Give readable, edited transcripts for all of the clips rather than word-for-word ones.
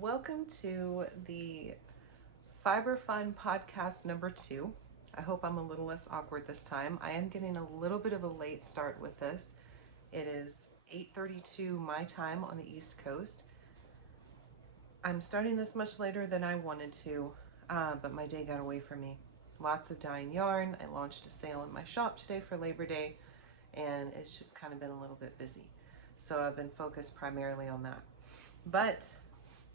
Welcome to the Fiber Fun podcast number 2. I hope I'm a little less awkward this time. I am getting a little bit of a late start with this. It is 8:32 my time on the East Coast. I'm starting this much later than I wanted to, but my day got away from me. Lots of dyeing yarn. I launched a sale in my shop today for Labor Day, and it's just kind of been a little bit busy. So I've been focused primarily on that. But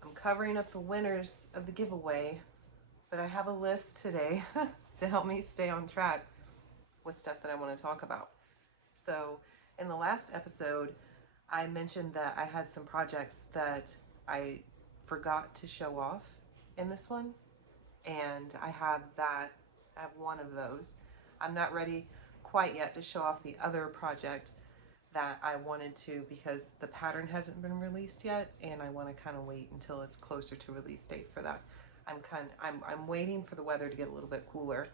I'm covering up the winners of the giveaway, but I have a list today to help me stay on track with stuff that I want to talk about. So in the last episode, I mentioned that I had some projects that I forgot to show off in this one, and I have one of those. I'm not ready quite yet to show off the other project that I wanted to because the pattern hasn't been released yet, and I want to kind of wait until it's closer to release date for that. I'm waiting for the weather to get a little bit cooler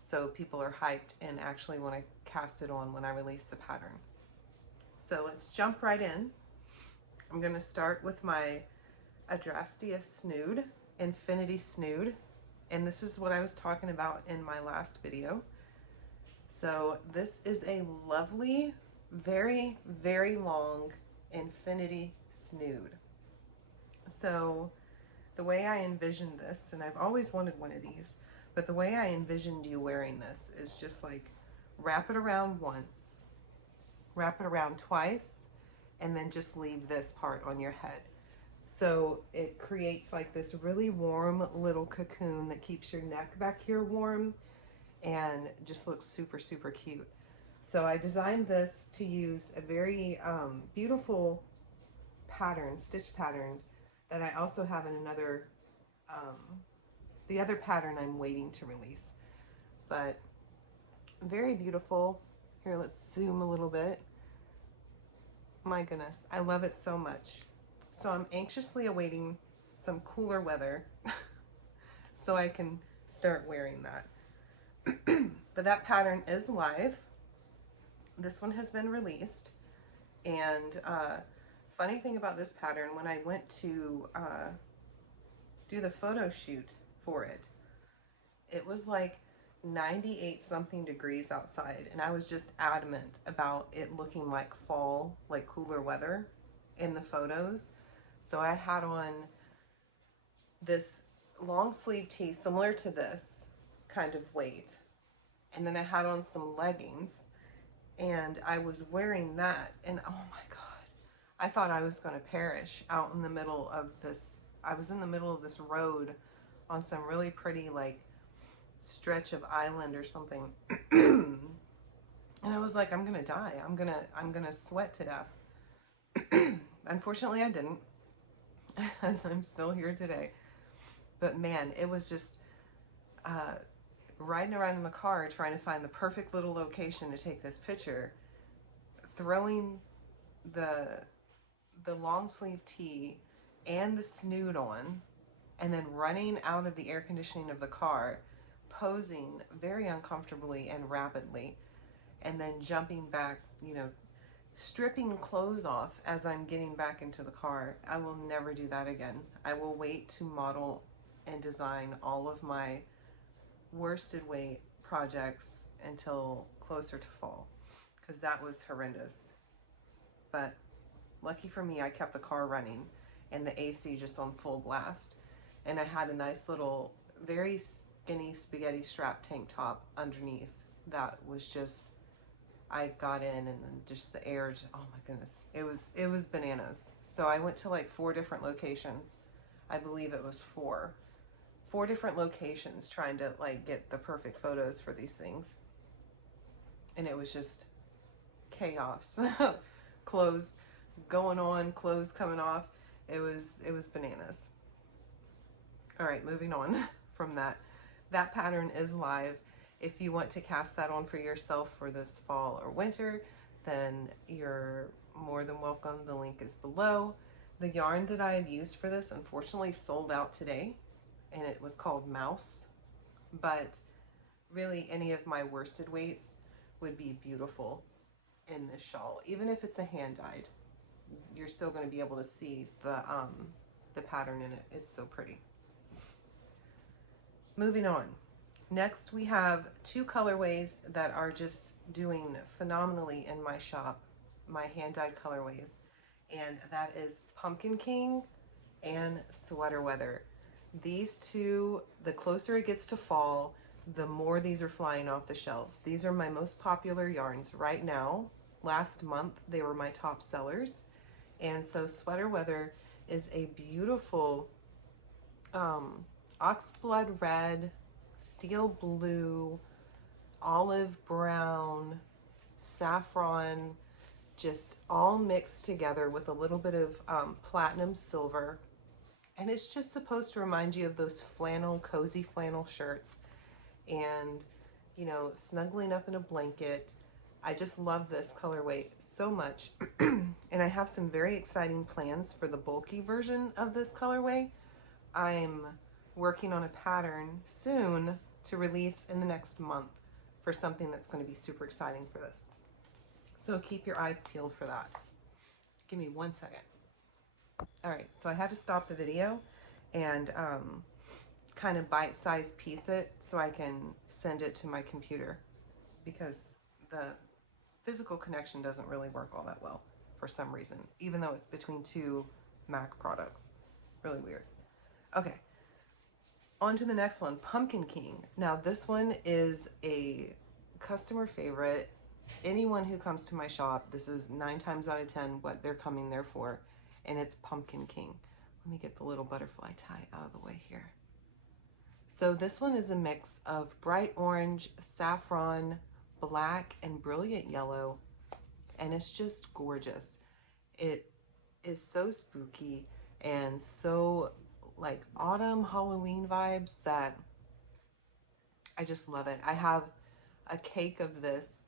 so people are hyped and actually want to cast it on when I release the pattern. So let's jump right in. I'm going to start with my Adrastea Snood, Infinity Snood, and this is what I was talking about in my last video. So this is a lovely, very, very long infinity snood. So the way I envisioned this, and I've always wanted one of these, but the way I envisioned you wearing this is just like wrap it around once, wrap it around twice, and then just leave this part on your head. So it creates like this really warm little cocoon that keeps your neck back here warm and just looks super, super cute. So I designed this to use a very beautiful pattern, stitch pattern, that I also have in another, the other pattern I'm waiting to release. But very beautiful. Here, let's zoom a little bit. My goodness, I love it so much. So I'm anxiously awaiting some cooler weather so I can start wearing that. But that pattern is live. This one has been released, and funny thing about this pattern, when I went to do the photo shoot for it, it was like 98 something degrees outside, and I was just adamant about it looking like fall, like cooler weather in the photos. So I had on this long sleeve tee similar to this kind of weight, and then I had on some leggings, and I was wearing that, and oh my god, I thought I was going to perish out in the middle of this. I was in the middle of this road on some really pretty like stretch of island or something. And I was like, I'm going to die. I'm going to sweat to death. Unfortunately, I didn't, as I'm still here today. But man, it was just riding around in the car trying to find the perfect little location to take this picture, throwing the long sleeve tee and the snood on, and then running out of the air conditioning of the car, posing very uncomfortably and rapidly, and then jumping back, stripping clothes off as I'm getting back into the car. I will never do that again. I will wait to model and design all of my worsted weight projects until closer to fall, because that was horrendous. But lucky for me, I kept the car running and the AC just on full blast. And I had a nice little, very skinny spaghetti strap tank top underneath that was just, I got in, and then just the air, oh my goodness, it was bananas. So I went to like 4 different locations. I believe it was 4 different locations trying to like get the perfect photos for these things. And it was just chaos. Clothes going on, clothes coming off. It was bananas. All right, moving on from that. That pattern is live. If you want to cast that on for yourself for this fall or winter, then you're more than welcome. The link is below. The yarn that I have used for this unfortunately sold out today, and it was called Mouse. But really, any of my worsted weights would be beautiful in this shawl. Even if it's a hand dyed, you're still going to be able to see the pattern in it. It's so pretty. Moving on. Next, we have two colorways that are just doing phenomenally in my shop, my hand-dyed colorways, and that is Pumpkin King and Sweater Weather. These two, the closer it gets to fall, the more these are flying off the shelves. These are my most popular yarns right now. Last month, they were my top sellers. And so Sweater Weather is a beautiful oxblood red, steel blue, olive brown, saffron, just all mixed together with a little bit of platinum silver. And it's just supposed to remind you of those flannel, cozy flannel shirts and, you know, snuggling up in a blanket. I just love this colorway so much. And I have some very exciting plans for the bulky version of this colorway. I'm working on a pattern soon to release in the next month for something that's going to be super exciting for this. So keep your eyes peeled for that. Give me 1 second. All right, so I had to stop the video and kind of bite-sized piece it so I can send it to my computer because the physical connection doesn't really work all that well for some reason, even though it's between two Mac products. Really weird. Okay, on to the next one, Pumpkin King. Now this one is a customer favorite. Anyone who comes to my shop, this is 9 times out of 10 what they're coming there for, and it's Pumpkin King. Let me get the little butterfly tie out of the way here. So this one is a mix of bright orange, saffron, black, and brilliant yellow, and it's just gorgeous. It is so spooky and so like autumn Halloween vibes that I just love it. I have a cake of this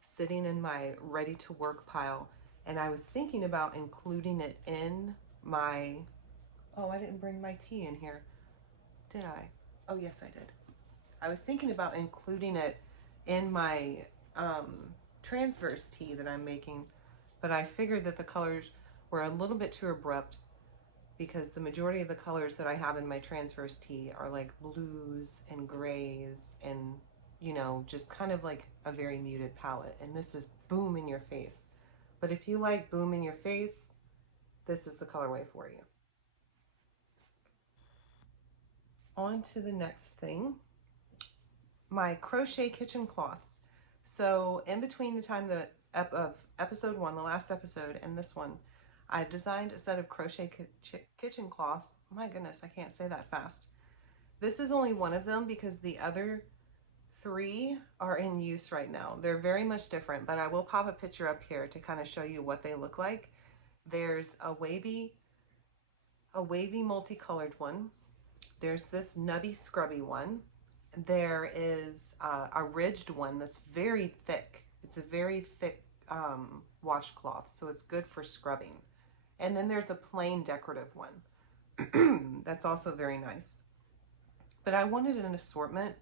sitting in my ready to work pile, and I was thinking about including it in my, oh, I didn't bring my tea in here, did I? Oh yes, I did. I was thinking about including it in my transverse tee that I'm making, but I figured that the colors were a little bit too abrupt because the majority of the colors that I have in my transverse tee are like blues and grays and, you know, just kind of like a very muted palette. And this is boom in your face. But if you like boom in your face, this is the colorway for you. On to the next thing, my crochet kitchen cloths. So in between the time that of episode 1, the last episode, and this one, I designed a set of crochet kitchen cloths. My goodness, I can't say that fast. This is only one of them because the other 3 are in use right now. They're very much different, but I will pop a picture up here to kind of show you what they look like. There's a wavy multicolored one. There's this nubby scrubby one. There is a ridged one that's very thick. It's a very thick washcloth, so it's good for scrubbing. And then there's a plain decorative one that's also very nice. But I wanted an assortment.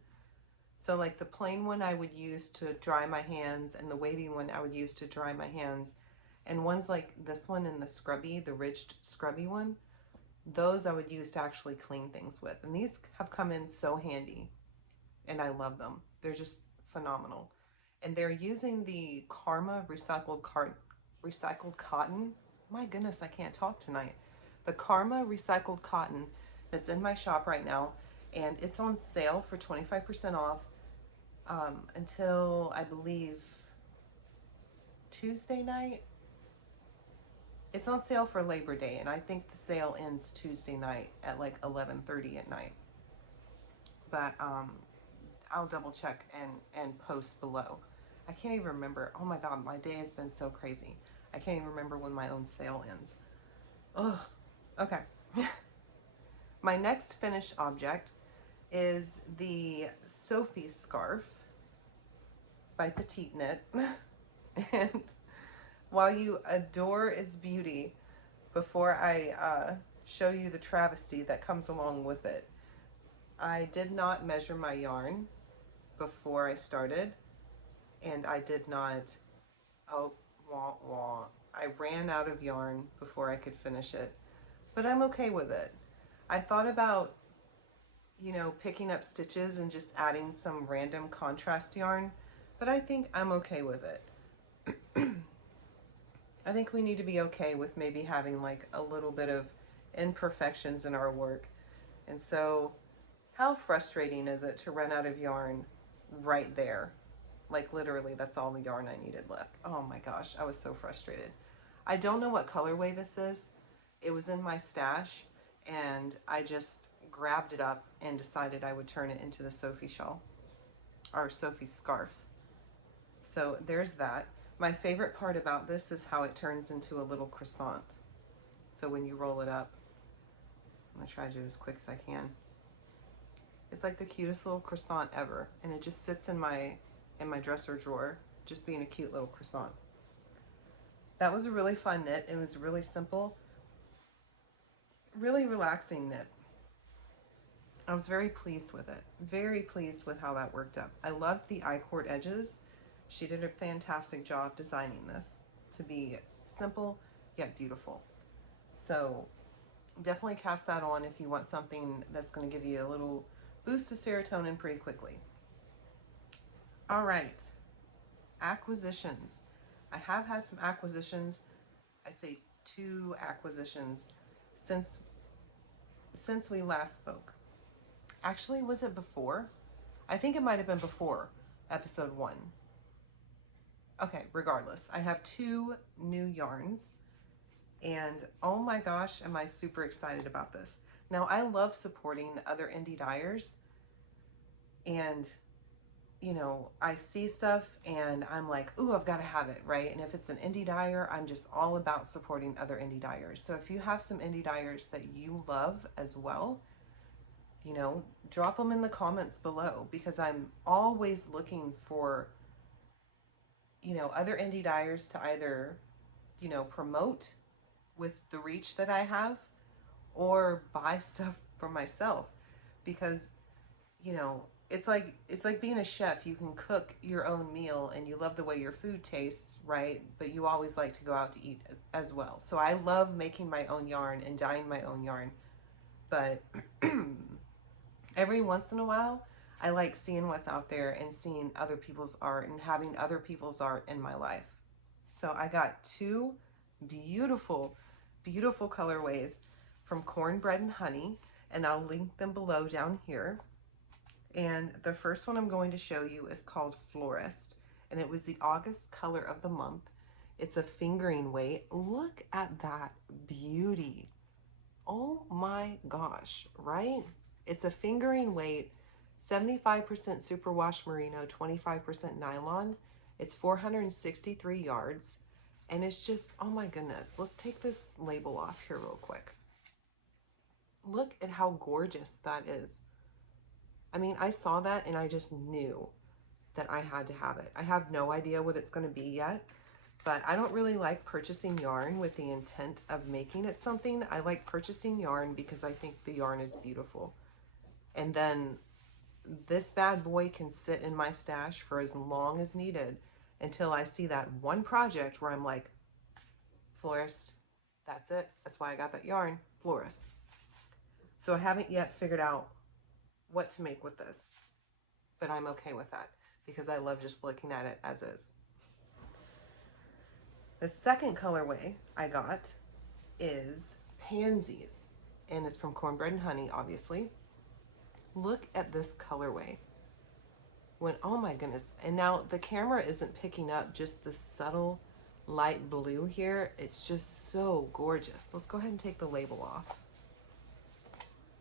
So like the plain one I would use to dry my hands, and the wavy one I would use to dry my hands. And ones like this one and the scrubby, the ridged scrubby one, those I would use to actually clean things with. And these have come in so handy, and I love them. They're just phenomenal. And they're using the Karma recycled cotton. My goodness, I can't talk tonight. The Karma recycled cotton that's in my shop right now, and it's on sale for 25% off until I believe Tuesday night. It's on sale for Labor Day, and I think the sale ends Tuesday night at like 11:30 at night. But I'll double check and post below. I can't even remember. Oh my God, my day has been so crazy. I can't even remember when my own sale ends. Ugh. Okay. My next finished object is the Sophie scarf by Petite Knit. And while you adore its beauty, before I show you the travesty that comes along with it, I did not measure my yarn before I started, and I did not, oh, wah, wah. I ran out of yarn before I could finish it. but I'm okay with it. I thought about, you know, picking up stitches and just adding some random contrast yarn, but I think I'm okay with it. I think we need to be okay with maybe having like a little bit of imperfections in our work. And so, how frustrating is it to run out of yarn right there? Like literally, that's all the yarn I needed left. Oh my gosh, I was so frustrated. I don't know what colorway this is. It was in my stash and I just grabbed it up and decided I would turn it into the Sophie shawl or Sophie's scarf. So there's that. My favorite part about this is how it turns into a little croissant. So when you roll it up, I'm gonna try to do it as quick as I can. It's like the cutest little croissant ever, and it just sits in my dresser drawer, just being a cute little croissant. That was a really fun knit. It was really simple, really relaxing knit. I was very pleased with it. Very pleased with how that worked out. I loved the I-cord edges. She did a fantastic job designing this to be simple yet beautiful. So definitely cast that on if you want something that's going to give you a little boost of serotonin pretty quickly. All right, acquisitions. I have had some acquisitions. I'd say 2 acquisitions since we last spoke. Actually, was it before? I think it might have been before episode 1. Okay, regardless, I have 2 new yarns, and oh my gosh, am I super excited about this. Now, I love supporting other indie dyers, and you know, I see stuff and I'm like, ooh, I've got to have it, right? And if it's an indie dyer, I'm just all about supporting other indie dyers. So if you have some indie dyers that you love as well, you know, drop them in the comments below, because I'm always looking for, you know, other indie dyers to either, you know, promote with the reach that I have or buy stuff for myself, because, you know, it's like being a chef. You can cook your own meal and you love the way your food tastes, right? But you always like to go out to eat as well. So I love making my own yarn and dyeing my own yarn. But every once in a while, I like seeing what's out there and seeing other people's art and having other people's art in my life. So I got 2 beautiful, beautiful colorways from Cornbread and Honey, and I'll link them below down here. And the first one I'm going to show you is called Florist, and it was the August color of the month. It's a fingering weight. Look at that beauty. Oh my gosh, right? It's a fingering weight, 75% superwash merino, 25% nylon. It's 463 yards, and it's just, oh my goodness. Let's take this label off here real quick. Look at how gorgeous that is. I mean, I saw that and I just knew that I had to have it. I have no idea what it's going to be yet, but I don't really like purchasing yarn with the intent of making it something. I like purchasing yarn because I think the yarn is beautiful. And then this bad boy can sit in my stash for as long as needed until I see that one project where I'm like, Florist, that's it. That's why I got that yarn, Florist. So I haven't yet figured out what to make with this, but I'm okay with that because I love just looking at it as is. The second colorway I got is Pansies, and it's from Cornbread and Honey, obviously. Look at this colorway. Oh my goodness. And now the camera isn't picking up just the subtle light blue here. It's just so gorgeous. Let's go ahead and take the label off.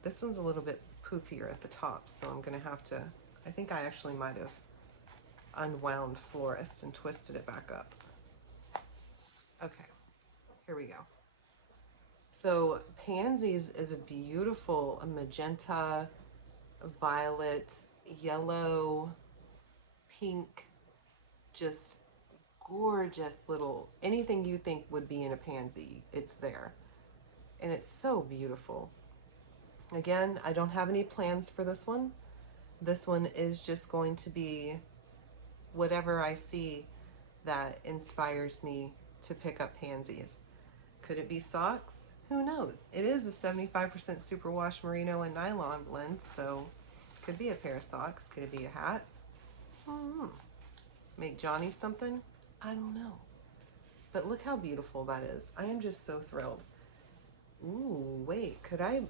This one's a little bit poofier at the top, so I'm gonna have to, I think I actually might have unwound Florist and twisted it back up. Okay, here we go. So Pansies is a beautiful magenta, violet, yellow, pink, just gorgeous little, anything you think would be in a pansy, it's there. And it's so beautiful. Again, I don't have any plans for this one. This one is just going to be whatever I see that inspires me to pick up pansies. Could it be socks? who knows? It is a 75% superwash merino and nylon blend, so could be a pair of socks. Could it be a hat? Make Johnny something? I don't know. But look how beautiful that is. I am just so thrilled. Ooh, wait, could I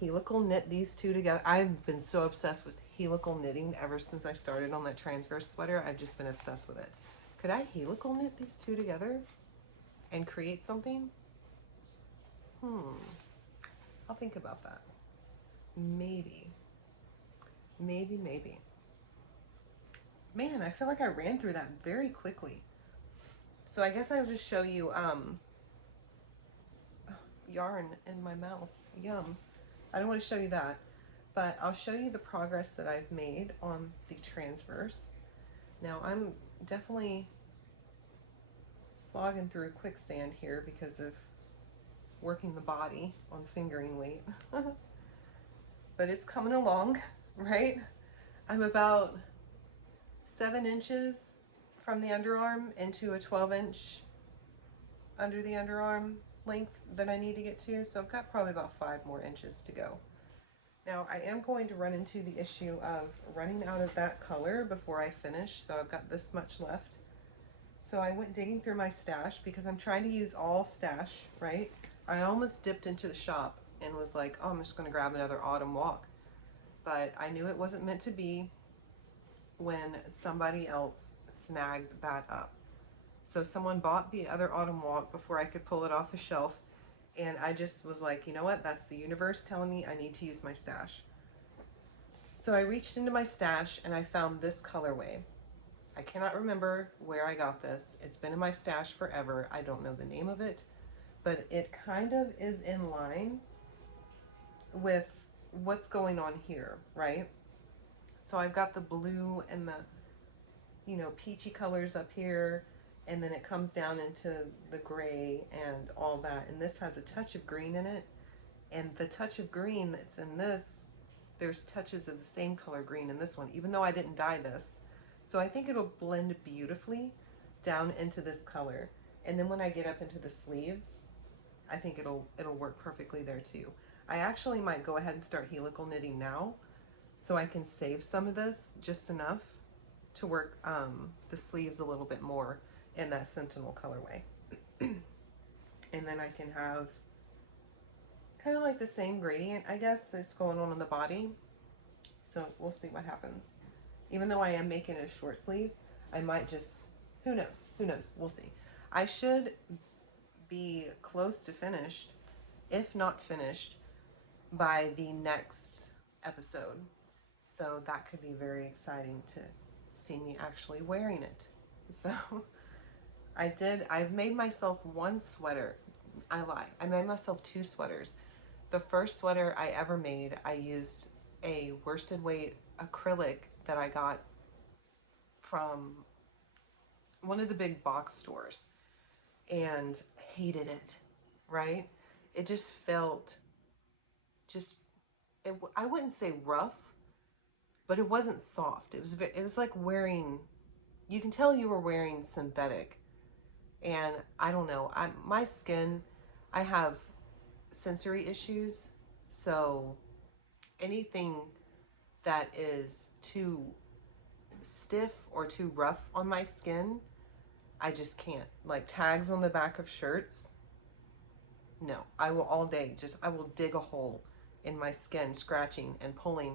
helical knit these two together? I've been so obsessed with helical knitting ever since I started on that transverse sweater. I've just been obsessed with it. Could I helical knit these two together and create something? I'll think about that. Maybe. Maybe. Man, I feel like I ran through that very quickly. So I guess I'll just show you yarn in my mouth. Yum. I don't want to show you that, but I'll show you the progress that I've made on the transverse. Now I'm definitely slogging through quicksand here because of working the body on fingering weight. But it's coming along, right? I'm about 7 inches from the underarm into a 12-inch under the underarm length that I need to get to. So I've got probably about 5 more inches to go. Now I am going to run into the issue of running out of that color before I finish. So I've got this much left. So I went digging through my stash because I'm trying to use all stash, right? I almost dipped into the shop and was like, oh, I'm just going to grab another autumn walk. But I knew it wasn't meant to be when somebody else snagged that up. So someone bought the other autumn walk before I could pull it off the shelf. And I just was like, you know what? That's the universe telling me I need to use my stash. So I reached into my stash and I found this colorway. I cannot remember where I got this. It's been in my stash forever. I don't know the name of it, but it kind of is in line with what's going on here, right? So I've got the blue and the, you know, peachy colors up here, and then it comes down into the gray and all that. And this has a touch of green in it. And the touch of green that's in this, there's touches of the same color green in this one, even though I didn't dye this. So I think it'll blend beautifully down into this color. And then when I get up into the sleeves, I think it'll work perfectly there too. I actually might go ahead and start helical knitting now so I can save some of this, just enough to work the sleeves a little bit more in that Sentinel colorway. And then I can have kind of like the same gradient, I guess, that's going on in the body. So we'll see what happens. Even though I am making a short sleeve, I might just, who knows, we'll see. I should be close to finished, if not finished, by the next episode. So that could be very exciting to see me actually wearing it. So I've made myself one sweater. I lie. I made myself 2 sweaters. The first sweater I ever made, I used a worsted weight acrylic that I got from one of the big box stores and hated it, right? It just felt I wouldn't say rough, but it wasn't soft. It was like wearing, you can tell you were wearing synthetic. And I don't know, my skin, I have sensory issues, so anything that is too stiff or too rough on my skin, I just can't. Like tags on the back of shirts, no. I will all day I will dig a hole in my skin, scratching and pulling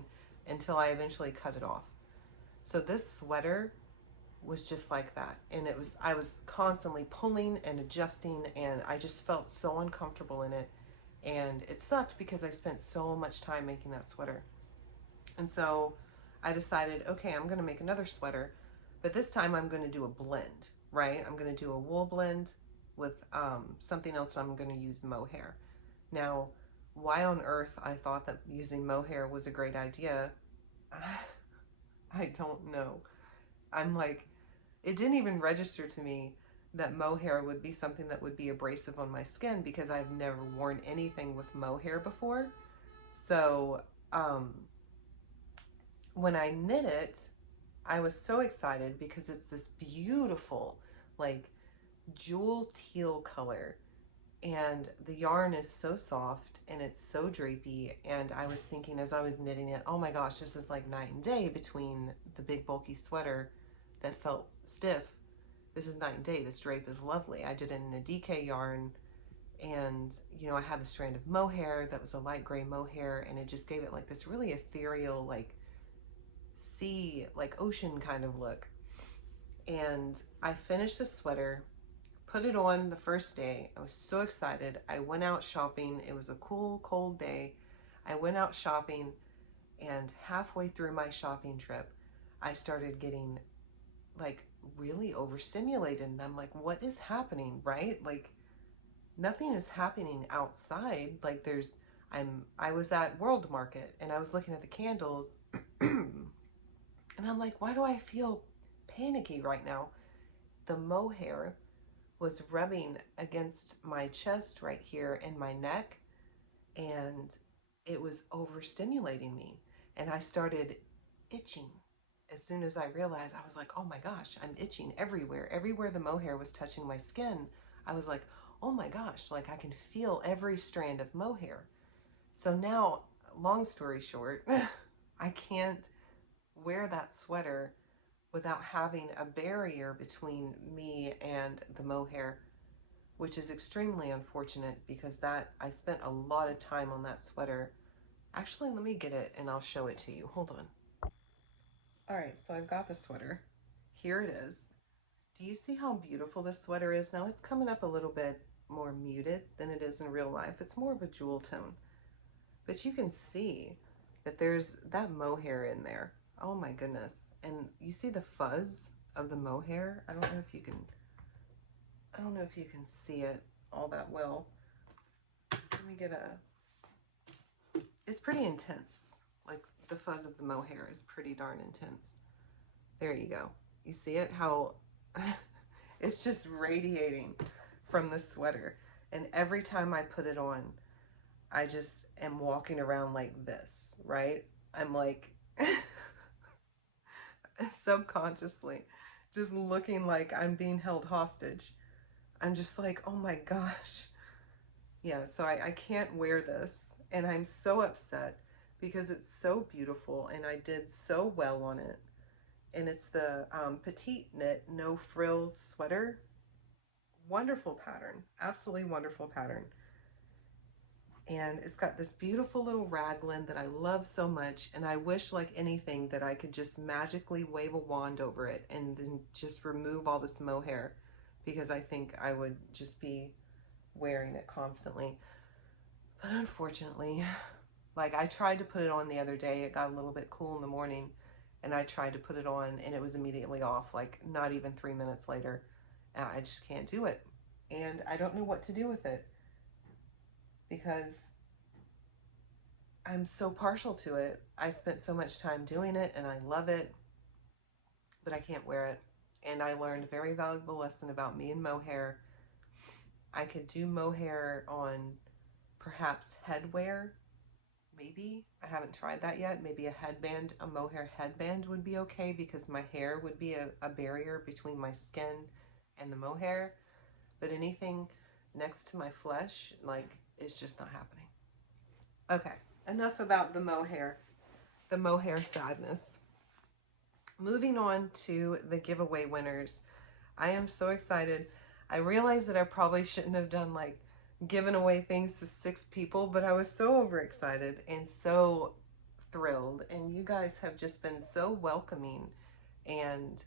until I eventually cut it off. So this sweater was just like that, and I was constantly pulling and adjusting, and I just felt so uncomfortable in it, and it sucked because I spent so much time making that sweater. And so I decided, okay, I'm going to make another sweater, but this time I'm going to do a blend, right? I'm going to do a wool blend with something else, and I'm going to use mohair. Now, why on earth I thought that using mohair was a great idea, I don't know. I'm like, it didn't even register to me that mohair would be something that would be abrasive on my skin because I've never worn anything with mohair before. So when I knit it, I was so excited because it's this beautiful, like, jewel teal color. And the yarn is so soft and it's so drapey. And I was thinking as I was knitting it, oh my gosh, this is like night and day between the big bulky sweater that felt stiff. This is night and day. This drape is lovely. I did it in a DK yarn, and you know, I had the strand of mohair that was a light gray mohair, and it just gave it like this really ethereal, like sea, like ocean kind of look. And I finished the sweater, put it on the first day. I was so excited. I went out shopping. It was a cool, cold day. I went out shopping, and halfway through my shopping trip, I started getting like really overstimulated. And I'm like, what is happening, right? Like, nothing is happening outside. Like, I was at World Market and I was looking at the candles and I'm like, why do I feel panicky right now? The mohair was rubbing against my chest right here and my neck, and it was overstimulating me. And I started itching. As soon as I realized, I was like, oh my gosh, I'm itching everywhere. Everywhere the mohair was touching my skin, I was like, oh my gosh, like I can feel every strand of mohair. So now, long story short, I can't wear that sweater without having a barrier between me and the mohair, which is extremely unfortunate because I spent a lot of time on that sweater. Actually, let me get it and I'll show it to you. Hold on. All right, so I've got the sweater. Here it is. Do you see how beautiful this sweater is? Now it's coming up a little bit more muted than it is in real life. It's more of a jewel tone, but you can see that there's that mohair in there. Oh my goodness. And you see the fuzz of the mohair? I don't know if you can see it all that well. Let me get it's pretty intense. Like the fuzz of the mohair is pretty darn intense. There you go. You see it? How it's just radiating from the sweater. And every time I put it on, I just am walking around like this, right? I'm like subconsciously just looking like I'm being held hostage. I'm just like, oh my gosh. Yeah, so I can't wear this, and I'm so upset because it's so beautiful and I did so well on it. And it's the Petite Knit No Frills sweater. Wonderful pattern, absolutely wonderful pattern. And it's got this beautiful little raglan that I love so much, and I wish like anything that I could just magically wave a wand over it and then just remove all this mohair, because I think I would just be wearing it constantly. But unfortunately, like I tried to put it on the other day, it got a little bit cool in the morning, and I tried to put it on and it was immediately off, like not even 3 minutes later. And I just can't do it. And I don't know what to do with it because I'm so partial to it. I spent so much time doing it and I love it, but I can't wear it. And I learned a very valuable lesson about me and mohair. I could do mohair on perhaps headwear, maybe. I haven't tried that yet. Maybe a headband, a mohair headband would be okay because my hair would be a barrier between my skin and the mohair. But anything next to my flesh, like, it's just not happening. Okay, enough about the mohair sadness. Moving on to the giveaway winners. I am so excited. I realized that I probably shouldn't have done like giving away things to 6 people, but I was so overexcited and so thrilled. And you guys have just been so welcoming. And,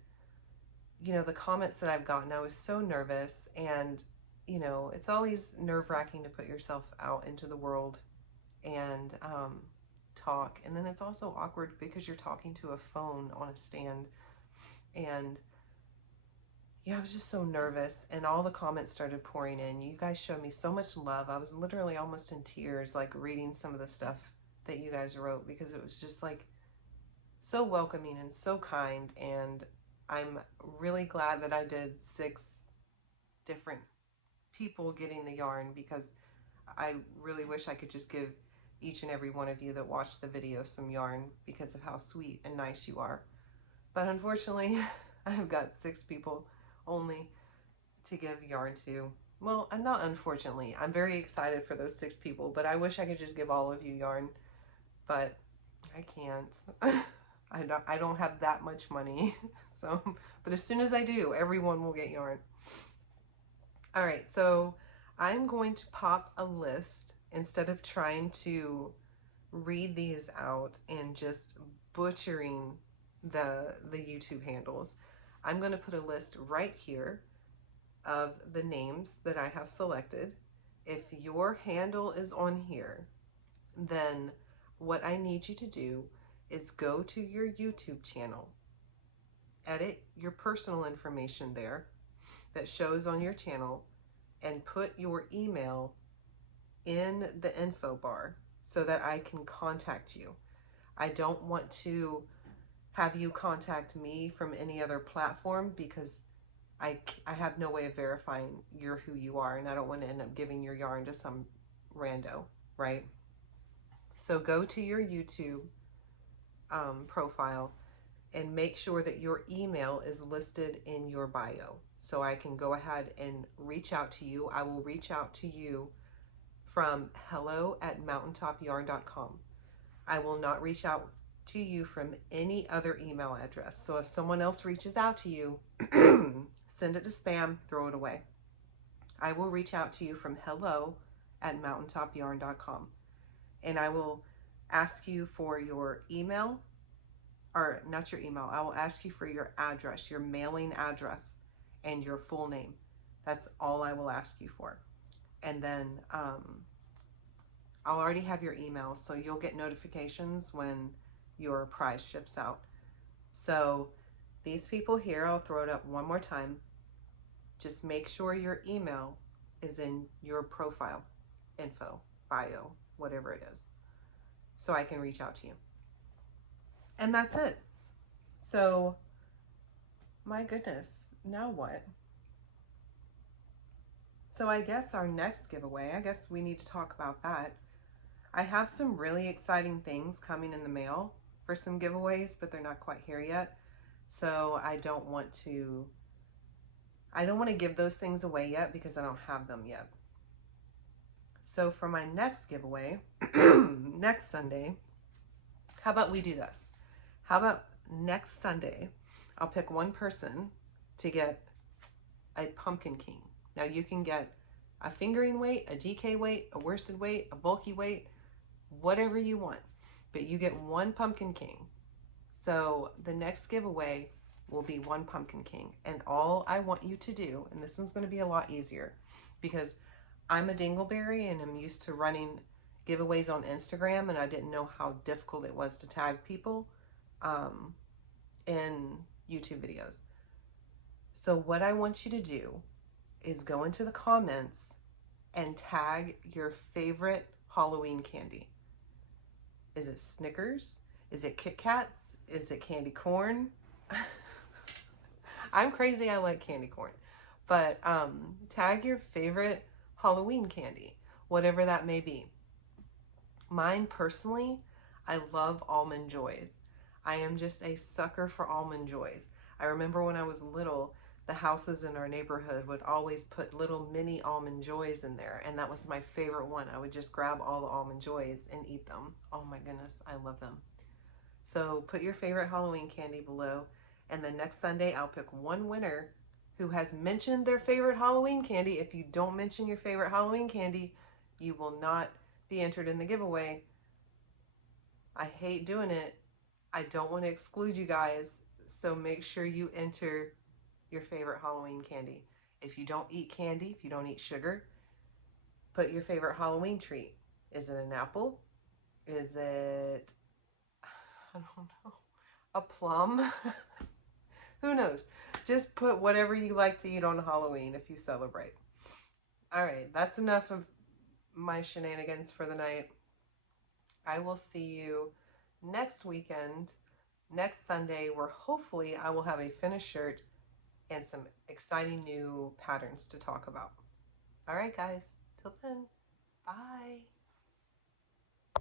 you know, the comments that I've gotten, I was so nervous. And, you know, it's always nerve-wracking to put yourself out into the world and talk. And then it's also awkward because you're talking to a phone on a stand. And yeah, I was just so nervous, and all the comments started pouring in. You guys showed me so much love. I was literally almost in tears, like reading some of the stuff that you guys wrote, because it was just like so welcoming and so kind. And I'm really glad that I did 6 different people getting the yarn, because I really wish I could just give each and every one of you that watched the video some yarn because of how sweet and nice you are. But unfortunately, I've got 6 people only to give yarn to. well, I'm not unfortunately. I'm very excited for those 6 people, but I wish I could just give all of you yarn, but I can't. I don't have that much money. So, but as soon as I do, everyone will get yarn. All right, so I'm going to pop a list instead of trying to read these out and just butchering the YouTube handles. I'm going to put a list right here of the names that I have selected. If your handle is on here, then what I need you to do is go to your YouTube channel, edit your personal information there that shows on your channel, and put your email in the info bar so that I can contact you. I don't want to have you contact me from any other platform because I have no way of verifying who you are, and I don't want to end up giving your yarn to some rando, right? So go to your YouTube profile and make sure that your email is listed in your bio so I can go ahead and reach out to you. I will reach out to you from hello@mountaintopyarn.com. I will not reach out to you from any other email address. So if someone else reaches out to you, send it to spam, throw it away. I will reach out to you from hello@mountaintopyarn.com, and I will ask you for your email, or not your email, I will ask you for your address, your mailing address, and your full name. That's all I will ask you for. And then I'll already have your email, so you'll get notifications when your prize ships out. So these people here, I'll throw it up one more time. Just make sure your email is in your profile, info, bio, whatever it is, so I can reach out to you. And that's it. So, my goodness, now what? So I guess our next giveaway, I guess we need to talk about that. I have some really exciting things coming in the mail for some giveaways, but they're not quite here yet. So I don't want to give those things away yet because I don't have them yet. So for my next giveaway, next Sunday, how about we do this? How about next Sunday, I'll pick one person to get a Pumpkin King. Now you can get a fingering weight, a DK weight, a worsted weight, a bulky weight, whatever you want, but you get one Pumpkin King. So the next giveaway will be one Pumpkin King, and all I want you to do, and this one's going to be a lot easier because I'm a Dingleberry and I'm used to running giveaways on Instagram, and I didn't know how difficult it was to tag people in YouTube videos. So what I want you to do is go into the comments and tag your favorite Halloween candy. Is it Snickers? Is it Kit Kats? Is it candy corn? I'm crazy, I like candy corn. But tag your favorite Halloween candy, whatever that may be. Mine personally, I love Almond Joys. I am just a sucker for Almond Joys. I remember when I was little, the houses in our neighborhood would always put little mini Almond Joys in there, and that was my favorite one. I would just grab all the Almond Joys and eat them. Oh my goodness, I love them. So put your favorite Halloween candy below, and then next Sunday I'll pick one winner who has mentioned their favorite Halloween candy. If you don't mention your favorite Halloween candy, you will not be entered in the giveaway. I hate doing it. I don't want to exclude you guys, so make sure you enter your favorite Halloween candy. If you don't eat candy, if you don't eat sugar, put your favorite Halloween treat. Is it an apple? Is it, I don't know, a plum? Who knows? Just put whatever you like to eat on Halloween if you celebrate. All right, that's enough of my shenanigans for the night. I will see you next weekend, next Sunday, where hopefully I will have a finished shirt and some exciting new patterns to talk about. All right, guys, till then, bye.